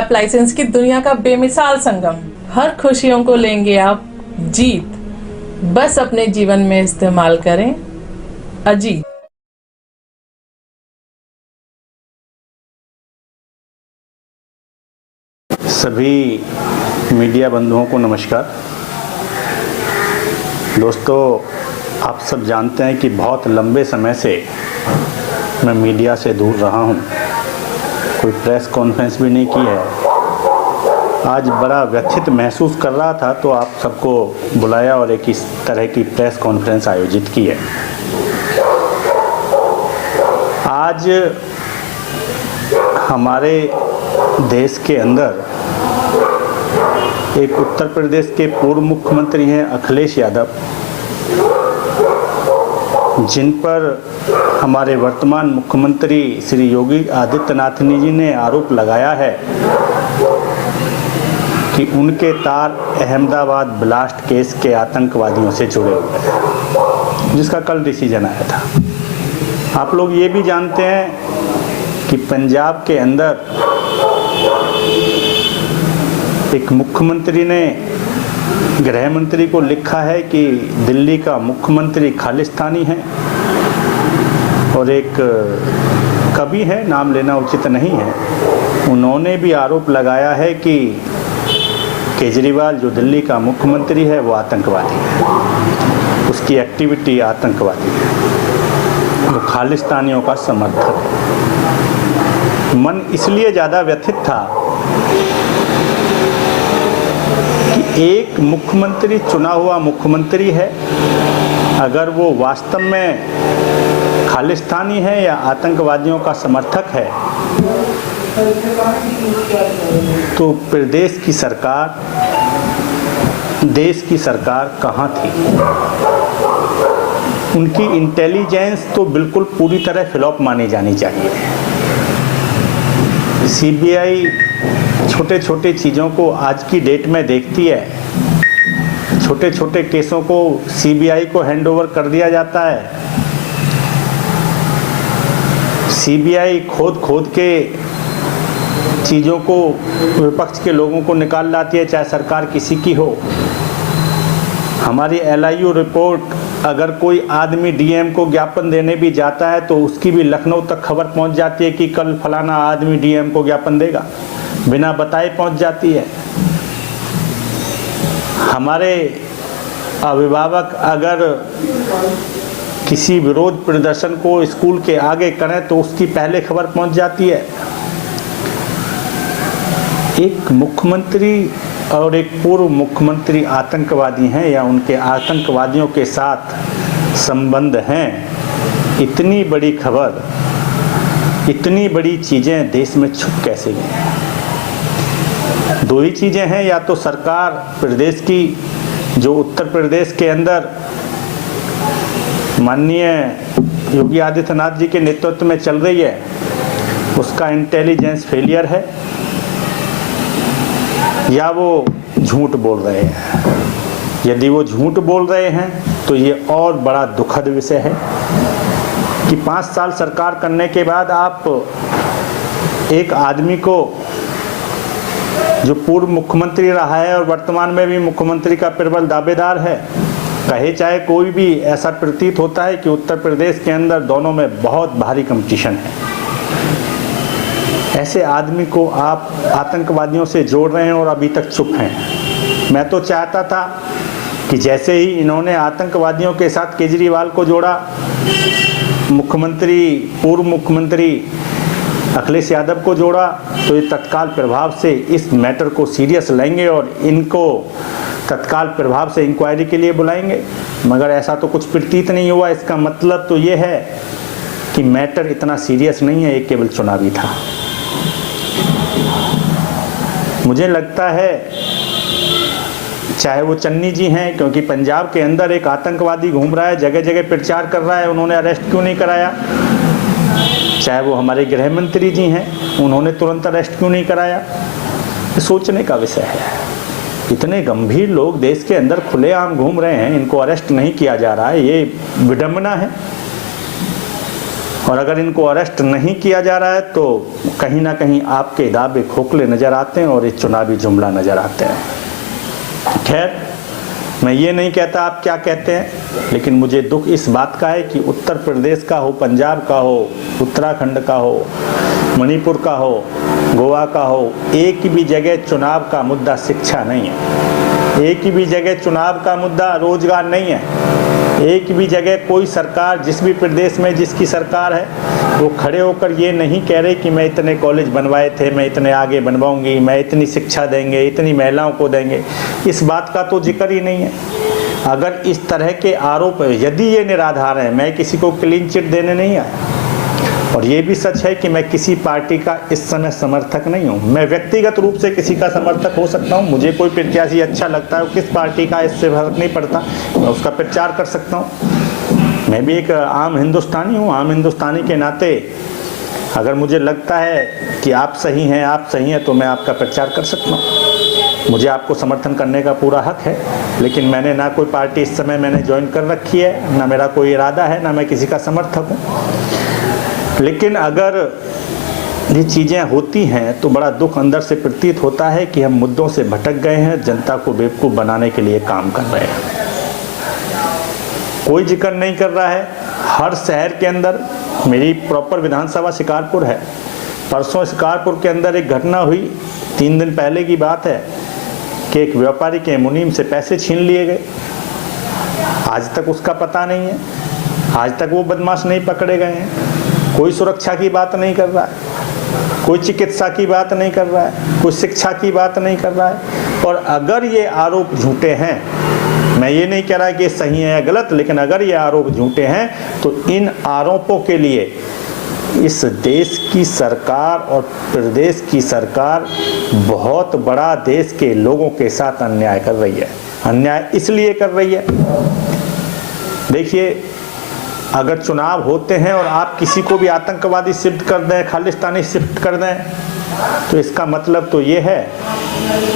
Appliances की दुनिया का बेमिसाल संगम। हर खुशियों को लेंगे आप जीत, बस अपने जीवन में इस्तेमाल करें अजीत। सभी मीडिया बंधुओं को नमस्कार। दोस्तों, आप सब जानते हैं कि बहुत लंबे समय से मैं मीडिया से दूर रहा हूं, कोई प्रेस कॉन्फ्रेंस भी नहीं की है। आज बड़ा व्यथित महसूस कर रहा था तो आप सबको बुलाया और एक इस तरह की प्रेस कॉन्फ्रेंस आयोजित की है। आज हमारे देश के अंदर एक उत्तर प्रदेश के पूर्व मुख्यमंत्री हैं अखिलेश यादव, जिन पर हमारे वर्तमान मुख्यमंत्री श्री योगी आदित्यनाथ जी ने आरोप लगाया है कि उनके तार अहमदाबाद ब्लास्ट केस के आतंकवादियों से जुड़े हुए हैं, जिसका कल डिसीजन आया था। आप लोग ये भी जानते हैं कि पंजाब के अंदर एक मुख्यमंत्री ने गृह मंत्री को लिखा है कि दिल्ली का मुख्यमंत्री खालिस्तानी है, और एक कवि है, नाम लेना उचित नहीं है, उन्होंने भी आरोप लगाया है कि केजरीवाल जो दिल्ली का मुख्यमंत्री है वो आतंकवादी है, उसकी एक्टिविटी आतंकवादी है, वो खालिस्तानियों का समर्थक है। मन इसलिए ज़्यादा व्यथित था कि एक मुख्यमंत्री चुना हुआ मुख्यमंत्री है, अगर वो वास्तव में खालिस्तानी है या आतंकवादियों का समर्थक है तो प्रदेश की सरकार, देश की सरकार कहाँ थी? उनकी इंटेलिजेंस तो बिल्कुल पूरी तरह फ्लॉप मानी जानी चाहिए। सीबीआई छोटे छोटे चीज़ों को आज की डेट में देखती है, छोटे छोटे केसों को सीबीआई को हैंडओवर कर दिया जाता है। सीबीआई खोद के चीज़ों को विपक्ष के लोगों को निकाल लाती है, चाहे सरकार किसी की हो। हमारी LIU रिपोर्ट, अगर कोई आदमी डीएम को ज्ञापन देने भी जाता है तो उसकी भी लखनऊ तक खबर पहुंच जाती है कि कल फलाना आदमी डीएम को ज्ञापन देगा, बिना बताए पहुंच जाती है। हमारे अभिभावक अगर किसी विरोध प्रदर्शन को स्कूल के आगे करें तो उसकी पहले खबर पहुंच जाती है। एक मुख्यमंत्री और एक पूर्व मुख्यमंत्री आतंकवादी हैं या उनके आतंकवादियों के साथ संबंध हैं, इतनी बड़ी खबर, इतनी बड़ी चीज़ें देश में छुप कैसे गई? दो ही चीज़ें हैं, या तो सरकार प्रदेश की जो उत्तर प्रदेश के अंदर माननीय योगी आदित्यनाथ जी के नेतृत्व में चल रही है, उसका इंटेलिजेंस फेलियर है, या वो झूठ बोल रहे हैं। यदि वो झूठ बोल रहे हैं तो ये और बड़ा दुखद विषय है कि 5 साल सरकार करने के बाद आप एक आदमी को जो पूर्व मुख्यमंत्री रहा है और वर्तमान में भी मुख्यमंत्री का प्रबल दावेदार है, कहे चाहे कोई भी, ऐसा प्रतीत होता है कि उत्तर प्रदेश के अंदर दोनों में बहुत भारी कंपटीशन है। ऐसे आदमी को आप आतंकवादियों से जोड़ रहे हैं और अभी तक चुप हैं। मैं तो चाहता था कि जैसे ही इन्होंने आतंकवादियों के साथ केजरीवाल को जोड़ा, पूर्व मुख्यमंत्री अखिलेश यादव को जोड़ा, तो ये तत्काल प्रभाव से इस मैटर को सीरियस लेंगे और इनको तत्काल प्रभाव से इंक्वायरी के लिए बुलाएंगे। मगर ऐसा तो कुछ प्रतीत नहीं हुआ। इसका मतलब तो ये है कि मैटर इतना सीरियस नहीं है, ये केवल चुनावी था। मुझे लगता है चाहे वो चन्नी जी हैं, क्योंकि पंजाब के अंदर एक आतंकवादी घूम रहा है, जगह जगह प्रचार कर रहा है, उन्होंने अरेस्ट क्यों नहीं कराया? चाहे वो हमारे गृह मंत्री जी हैं, उन्होंने तुरंत अरेस्ट क्यों नहीं कराया? ये सोचने का विषय है। इतने गंभीर लोग देश के अंदर खुलेआम घूम रहे हैं, इनको अरेस्ट नहीं किया जा रहा है, ये विडंबना है। और अगर इनको अरेस्ट नहीं किया जा रहा है तो कहीं ना कहीं आपके दावे खोखले नज़र आते हैं और ये चुनावी जुमला नज़र आते हैं। खैर, मैं ये नहीं कहता आप क्या कहते हैं, लेकिन मुझे दुख इस बात का है कि उत्तर प्रदेश का हो, पंजाब का हो, उत्तराखंड का हो, मणिपुर का हो, गोवा का हो, एक भी जगह चुनाव का मुद्दा शिक्षा नहीं है। एक भी जगह चुनाव का मुद्दा रोजगार नहीं है। एक भी जगह कोई सरकार, जिस भी प्रदेश में जिसकी सरकार है, वो खड़े होकर ये नहीं कह रहे कि मैं इतने कॉलेज बनवाए थे, मैं इतने आगे बनवाऊंगी, मैं इतनी शिक्षा देंगे, इतनी महिलाओं को देंगे। इस बात का तो जिक्र ही नहीं है। अगर इस तरह के आरोप, यदि ये निराधार है, मैं किसी को क्लीन चिट देने नहीं आया। और ये भी सच है कि मैं किसी पार्टी का इस समय समर्थक नहीं हूँ। मैं व्यक्तिगत रूप से किसी का समर्थक हो सकता हूँ। मुझे कोई प्रत्याशी अच्छा लगता है, किस पार्टी का, इससे फर्क नहीं पड़ता, मैं उसका प्रचार कर सकता हूँ। मैं भी एक आम हिंदुस्तानी हूँ। आम हिंदुस्तानी के नाते अगर मुझे लगता है कि आप सही हैं, तो मैं आपका प्रचार कर सकता हूँ। मुझे आपको समर्थन करने का पूरा हक है। लेकिन मैंने ना कोई पार्टी इस समय मैंने ज्वाइन कर रखी है, ना मेरा कोई इरादा है, ना मैं किसी का समर्थक हूँ। लेकिन अगर ये चीज़ें होती हैं तो बड़ा दुख अंदर से प्रतीत होता है कि हम मुद्दों से भटक गए हैं, जनता को बेवकूफ़ बनाने के लिए काम कर रहे हैं। कोई जिक्र नहीं कर रहा है। हर शहर के अंदर, मेरी प्रॉपर विधानसभा शिकारपुर है, परसों शिकारपुर के अंदर एक घटना हुई, 3 दिन पहले की बात है, कि एक व्यापारी के मुनीम से पैसे छीन लिए गए। आज तक उसका पता नहीं है, आज तक वो बदमाश नहीं पकड़े गए हैं। कोई सुरक्षा की बात नहीं कर रहा है, कोई चिकित्सा की बात नहीं कर रहा है, कोई शिक्षा की बात नहीं कर रहा है। और अगर ये आरोप झूठे हैं, मैं ये नहीं कह रहा कि सही है या गलत, लेकिन अगर ये आरोप झूठे हैं तो इन आरोपों के लिए इस देश की सरकार और प्रदेश की सरकार बहुत बड़ा देश के लोगों के साथ अन्याय कर रही है। अन्याय इसलिए कर रही है, देखिए, अगर चुनाव होते हैं और आप किसी को भी आतंकवादी शिफ्ट कर दें, खालिस्तानी शिफ्ट कर दें, तो इसका मतलब तो ये है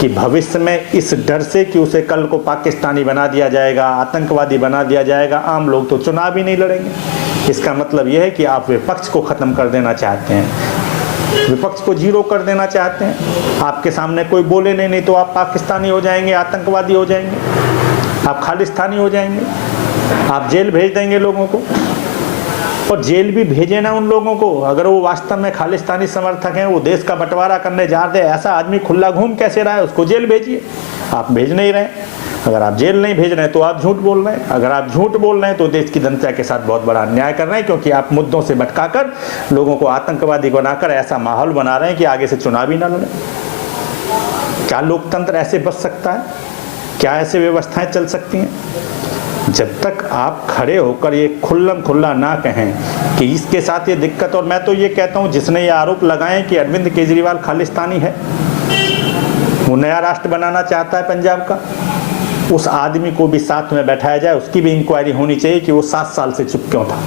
कि भविष्य में इस डर से कि उसे कल को पाकिस्तानी बना दिया जाएगा, आतंकवादी बना दिया जाएगा, आम लोग तो चुनाव ही नहीं लड़ेंगे। इसका मतलब यह है कि आप विपक्ष को ख़त्म कर देना चाहते हैं, विपक्ष को जीरो कर देना चाहते हैं। आपके सामने कोई बोले नहीं तो आप पाकिस्तानी हो जाएंगे, आतंकवादी हो जाएंगे, आप खालिस्तानी हो जाएंगे, आप जेल भेज देंगे लोगों को। और जेल भी भेजे ना उन लोगों को अगर वो वास्तव में खालिस्तानी समर्थक हैं, वो देश का बंटवारा करने जा रहे हैं। ऐसा आदमी खुला घूम कैसे रहा है, उसको जेल भेजिए। आप भेज नहीं रहे। अगर आप जेल नहीं भेज रहे हैं तो आप झूठ बोल रहे हैं। अगर आप झूठ बोल रहे हैं तो देश की जनता के साथ बहुत बड़ा अन्याय कर रहे हैं, क्योंकि आप मुद्दों से भटकाकर लोगों को आतंकवादी बनाकर ऐसा माहौल बना रहे हैं कि आगे से चुनाव ही ना लड़े। क्या लोकतंत्र ऐसे बच सकता है? क्या ऐसे व्यवस्थाएं चल सकती हैं? जब तक आप खड़े होकर ये खुल्लम खुल्ला ना कहें कि इसके साथ ये दिक्कत। और मैं तो ये कहता हूँ, जिसने ये आरोप लगाए कि अरविंद केजरीवाल खालिस्तानी है, वो नया राष्ट्र बनाना चाहता है पंजाब का, उस आदमी को भी साथ में बैठाया जाए, उसकी भी इंक्वायरी होनी चाहिए कि वो 7 साल से चुप क्यों था।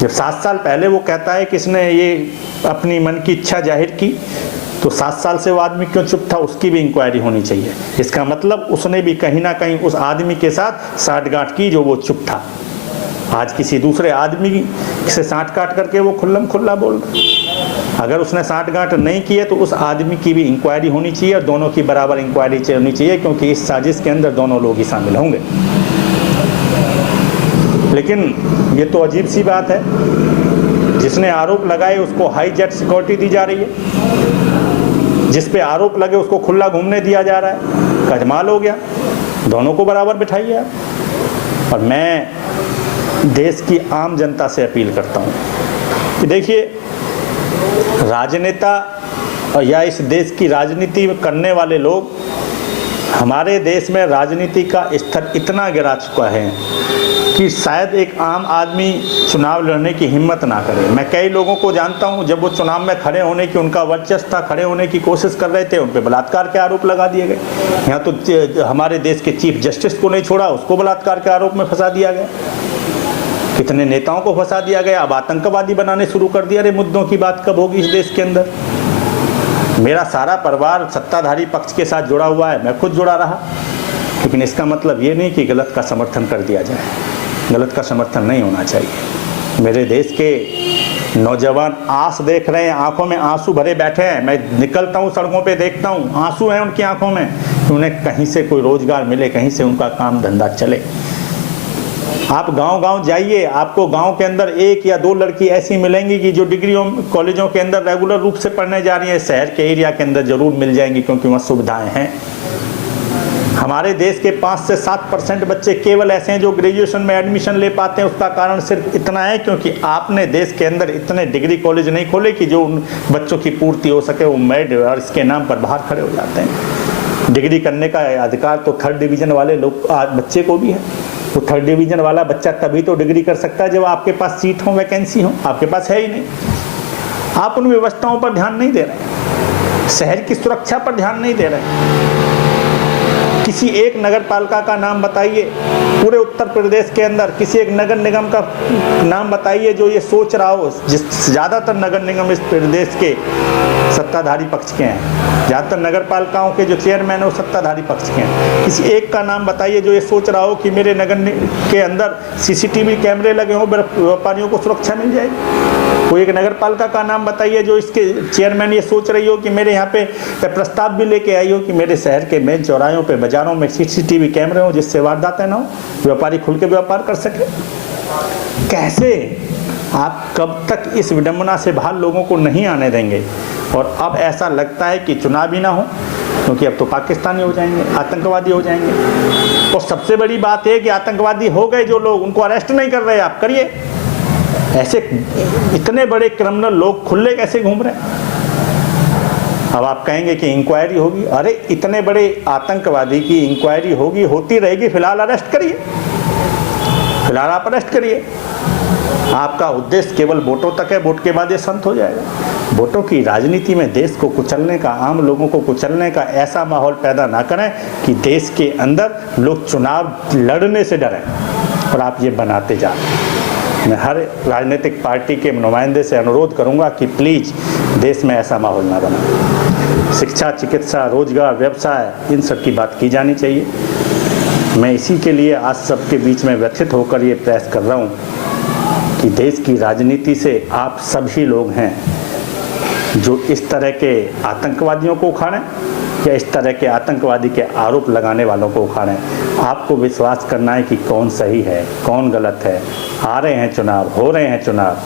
जब 7 साल पहले वो कहता है कि इसने ये अपनी मन की इच्छा जाहिर की, तो 7 साल से वो आदमी क्यों चुप था, उसकी भी इंक्वायरी होनी चाहिए। इसका मतलब उसने भी कहीं ना कहीं उस आदमी के साथ साठगांठ की जो वो चुप था। आज किसी दूसरे आदमी से साठगांठ करके वो खुल्लम खुल्ला बोल रहा। अगर उसने साठगांठ नहीं की है तो उस आदमी की भी इंक्वायरी होनी चाहिए और दोनों की बराबर इंक्वायरी होनी चाहिए, क्योंकि इस साजिश के अंदर दोनों लोग ही शामिल होंगे। लेकिन ये तो अजीब सी बात है, जिसने आरोप लगाए उसको हाई जेट सिक्योरिटी दी जा रही है, जिस पे आरोप लगे उसको खुला घूमने दिया जा रहा है। कजमाल हो गया, दोनों को बराबर बिठाइए आप। और मैं देश की आम जनता से अपील करता हूँ कि देखिए, राजनेता या इस देश की राजनीति करने वाले लोग, हमारे देश में राजनीति का स्तर इतना गिरा चुका है कि शायद एक आम आदमी चुनाव लड़ने की हिम्मत ना करे। मैं कई लोगों को जानता हूं, जब वो चुनाव में खड़े होने की उनका वर्चस्व था, खड़े होने की कोशिश कर रहे थे, उन पे बलात्कार के आरोप लगा दिए गए। यहाँ तो हमारे देश के चीफ जस्टिस को नहीं छोड़ा, उसको बलात्कार के आरोप में फंसा दिया गया। कितने नेताओं को फंसा दिया गया। अब आतंकवादी बनाने शुरू कर दिया। अरे मुद्दों की बात कब होगी इस देश के अंदर? मेरा सारा परिवार सत्ताधारी पक्ष के साथ जुड़ा हुआ है, मैं खुद जुड़ा रहा, लेकिन इसका मतलब ये नहीं कि गलत का समर्थन कर दिया जाए। गलत का समर्थन नहीं होना चाहिए। मेरे देश के नौजवान आस देख रहे हैं, आंखों में आंसू भरे बैठे हैं। मैं निकलता हूँ सड़कों पे, देखता हूँ आंसू हैं उनकी आंखों में कि उन्हें कहीं से कोई रोजगार मिले, कहीं से उनका काम धंधा चले। आप गांव-गांव जाइए, आपको गांव के अंदर 1 या 2 लड़की ऐसी मिलेंगी कि जो डिग्रियों कॉलेजों के अंदर रेगुलर रूप से पढ़ने जा रही हैं। शहर के एरिया के अंदर जरूर मिल जाएंगी क्योंकि वहाँ सुविधाएं हैं। हमारे देश के 5 से 7% बच्चे केवल ऐसे हैं जो ग्रेजुएशन में एडमिशन ले पाते हैं। उसका कारण सिर्फ इतना है क्योंकि आपने देश के अंदर इतने डिग्री कॉलेज नहीं खोले कि जो उन बच्चों की पूर्ति हो सके। वो मेरिट और इसके नाम पर बाहर खड़े हो जाते हैं। डिग्री करने का अधिकार तो 3rd डिवीजन वाले लोग बच्चे को भी है। वो 3rd डिवीजन वाला बच्चा तभी तो डिग्री कर सकता है जब आपके पास सीट हो, वैकेंसी हो। आपके पास है ही नहीं। आप उन व्यवस्थाओं पर ध्यान नहीं दे रहे, शहर की सुरक्षा पर ध्यान नहीं दे रहे। किसी एक नगर पालिका का नाम बताइए पूरे उत्तर प्रदेश के अंदर, किसी एक नगर निगम का नाम बताइए जो ये सोच रहा हो। जिस ज़्यादातर नगर निगम इस प्रदेश के सत्ताधारी पक्ष के हैं, ज़्यादातर नगर पालिकाओं के जो चेयरमैन है वो सत्ताधारी पक्ष के हैं। किसी एक का नाम बताइए जो ये सोच रहा हो कि मेरे नगर के अंदर CCTV कैमरे लगे हों, व्यापारियों को सुरक्षा मिल जाएगी। कोई एक नगर पालिका का नाम बताइए जो इसके चेयरमैन ये सोच रही हो कि मेरे यहाँ पे प्रस्ताव भी लेके आई हो कि मेरे शहर के मेन चौराहों पे, बाजारों में CCTV कैमरे हो जिससे वारदातें ना हो, व्यापारी खुल के व्यापार कर सके। कैसे आप कब तक इस विडंबना से बाहर लोगों को नहीं आने देंगे? और अब ऐसा लगता है कि चुनाव ही ना हो क्योंकि अब तो पाकिस्तानी हो जाएंगे, आतंकवादी हो जाएंगे। और सबसे बड़ी बात है कि आतंकवादी हो गए जो लोग, उनको अरेस्ट नहीं कर रहे। आप करिए। ऐसे इतने बड़े क्रिमिनल लोग खुले कैसे घूम रहे हैं? अब आप कहेंगे कि इंक्वायरी होगी। अरे इतने बड़े आतंकवादी की इंक्वायरी होगी, होती रहेगी। फिलहाल अरेस्ट करिए, फिलहाल आप अरेस्ट करिए। आपका उद्देश्य केवल वोटों तक है, वोट के बाद ये संत हो जाएगा। वोटों की राजनीति में देश को कुचलने का, आम लोगों को कुचलने का ऐसा माहौल पैदा ना करें कि देश के अंदर लोग चुनाव लड़ने से डरें। और आप ये बनाते जा रहे हैं। मैं हर राजनीतिक पार्टी के नुमाइंदे से अनुरोध करूंगा कि प्लीज़ देश में ऐसा माहौल ना बनाए। शिक्षा, चिकित्सा, रोजगार, व्यवसाय, इन सब की बात की जानी चाहिए। मैं इसी के लिए आज सबके बीच में व्यथित होकर ये प्रयास कर रहा हूँ कि देश की राजनीति से आप सभी लोग हैं जो इस तरह के आतंकवादियों को उखाड़ें या इस तरह के आतंकवादी के आरोप लगाने वालों को उखाड़ें। आपको विश्वास करना है कि कौन सही है, कौन गलत है। आ रहे हैं चुनाव, हो रहे हैं चुनाव,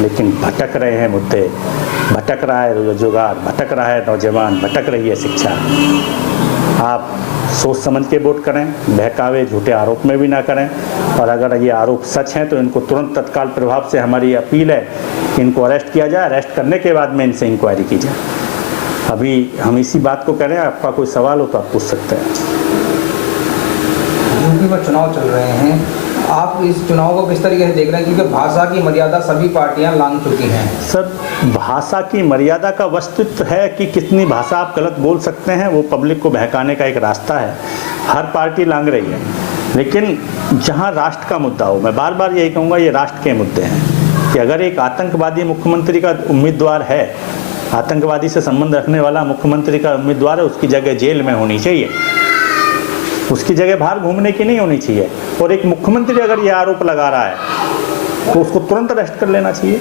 लेकिन भटक रहे हैं मुद्दे, भटक रहा है रोजगार, भटक रहा है नौजवान, भटक रही है शिक्षा। आप सोच समझ के वोट करें, बहकावे झूठे आरोप में भी ना करें। और अगर ये आरोप सच हैं तो इनको तुरंत तत्काल प्रभाव से हमारी अपील है कि इनको अरेस्ट किया जाए। अरेस्ट करने के बाद में इनसे इंक्वायरी की जाए। अभी हम इसी बात को कह रहे हैं। आपका कोई सवाल हो तो आप पूछ सकते हैं। यूपी में चुनाव चल रहे हैं, आप इस चुनाव को किस तरीके से देख रहे हैं? क्योंकि भाषा की मर्यादा सभी पार्टियां लांघ चुकी हैं। सर, भाषा की मर्यादा का वस्तुत्व है कि कितनी भाषा आप गलत बोल सकते हैं, वो पब्लिक को बहकाने का एक रास्ता है। हर पार्टी लांघ रही है, लेकिन जहां राष्ट्र का मुद्दा हो, मैं बार बार यही कहूँगा, ये राष्ट्र के मुद्दे हैं कि अगर एक आतंकवादी मुख्यमंत्री का उम्मीदवार है, आतंकवादी से संबंध रखने वाला मुख्यमंत्री का उम्मीदवार है, उसकी जगह जेल में होनी चाहिए, उसकी जगह बाहर घूमने की नहीं होनी चाहिए। और एक मुख्यमंत्री अगर ये आरोप लगा रहा है तो उसको तुरंत अरेस्ट कर लेना चाहिए।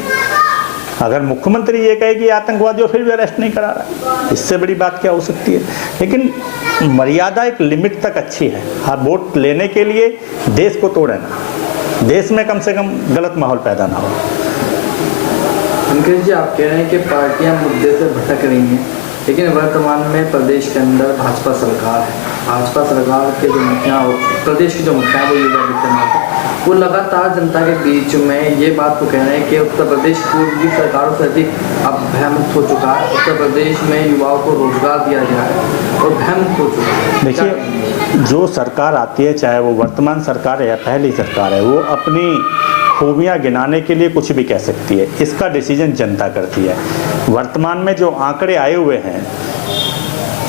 अगर मुख्यमंत्री ये कहे कि आतंकवादी हो फिर भी अरेस्ट नहीं करा रहा है, इससे बड़ी बात क्या हो सकती है? लेकिन मर्यादा एक लिमिट तक अच्छी है। आप वोट लेने के लिए देश को तोड़े ना, देश में कम से कम गलत माहौल पैदा ना हो। अंकित जी, आप कह रहे हैं कि पार्टियां मुद्दे से भटक रही हैं, लेकिन वर्तमान में प्रदेश के अंदर भाजपा सरकार है। भाजपा सरकार के जो मुखिया, प्रदेश के जो मुखिया वो योगी आदित्यनाथ है, वो लगातार जनता के बीच में ये बात को कह रहे हैं कि उत्तर प्रदेश पूर्व की सरकारों से अधिक अब भयमुक्त हो चुका है। उत्तर प्रदेश में युवाओं को रोजगार दिया गया है और भयमुक्त हो चुका है। देखिए, जो सरकार आती है, चाहे वो वर्तमान सरकार है या पहली सरकार है, वो अपनी खूबियाँ गिनाने के लिए कुछ भी कह सकती है। इसका डिसीजन जनता करती है। वर्तमान में जो आंकड़े आए हुए हैं,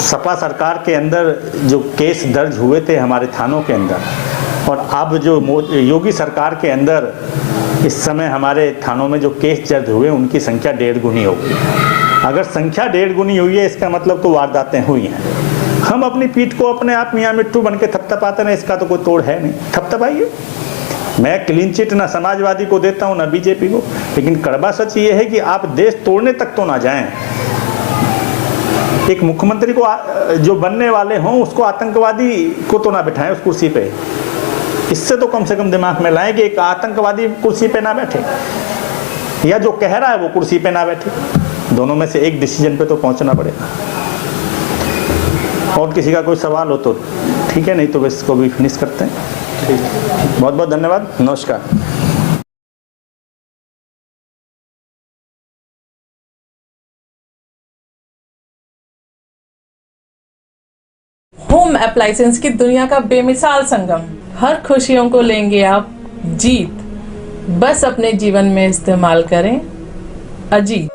सपा सरकार के अंदर जो केस दर्ज हुए थे हमारे थानों के अंदर, और अब जो योगी सरकार के अंदर इस समय हमारे थानों में जो केस दर्ज हुए, उनकी संख्या 1.5 गुनी हो गई। अगर संख्या 1.5 गुनी हुई है, इसका मतलब तो वारदातें हुई हैं। हम अपनी पीठ को अपने आप मियाँ मिट्टू बन के थपथपाते हैं, इसका तो कोई तोड़ है नहीं। थपथपाइए, मैं क्लीन चिट ना समाजवादी को देता हूं ना बीजेपी को, लेकिन कड़वा सच ये है कि आप देश तोड़ने तक तो ना जाएं। एक मुख्यमंत्री को जो बनने वाले हों उसको आतंकवादी को तो ना बिठाएं उस कुर्सी पे। इससे तो कम से कम दिमाग में लाएं कि एक आतंकवादी कुर्सी पे ना बैठे, या जो कह रहा है वो कुर्सी पे ना बैठे। दोनों में से एक डिसीजन पे तो पहुंचना पड़ेगा। और किसी का कोई सवाल हो तो ठीक है, नहीं तो इसको भी फिनिश करते हैं। बहुत बहुत धन्यवाद, नमस्कार। होम अप्लायंसेस की दुनिया का बेमिसाल संगम, हर खुशियों को लेंगे आप जीत, बस अपने जीवन में इस्तेमाल करें अजीत।